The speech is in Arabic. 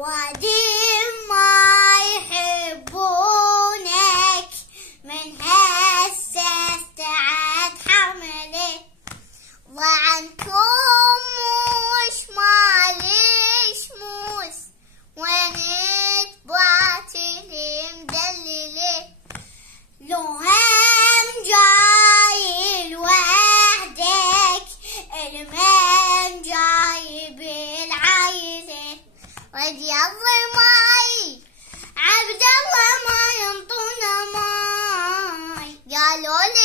الوادي ما يحبونك من هسه استعد حملي وعنكم مش ماليش موس وين تباتلي مدللي لو هم جاي لوحدك المن جاي بالعيلة ودي الضماي عبد الله ما ينطونا ماي قالوا لي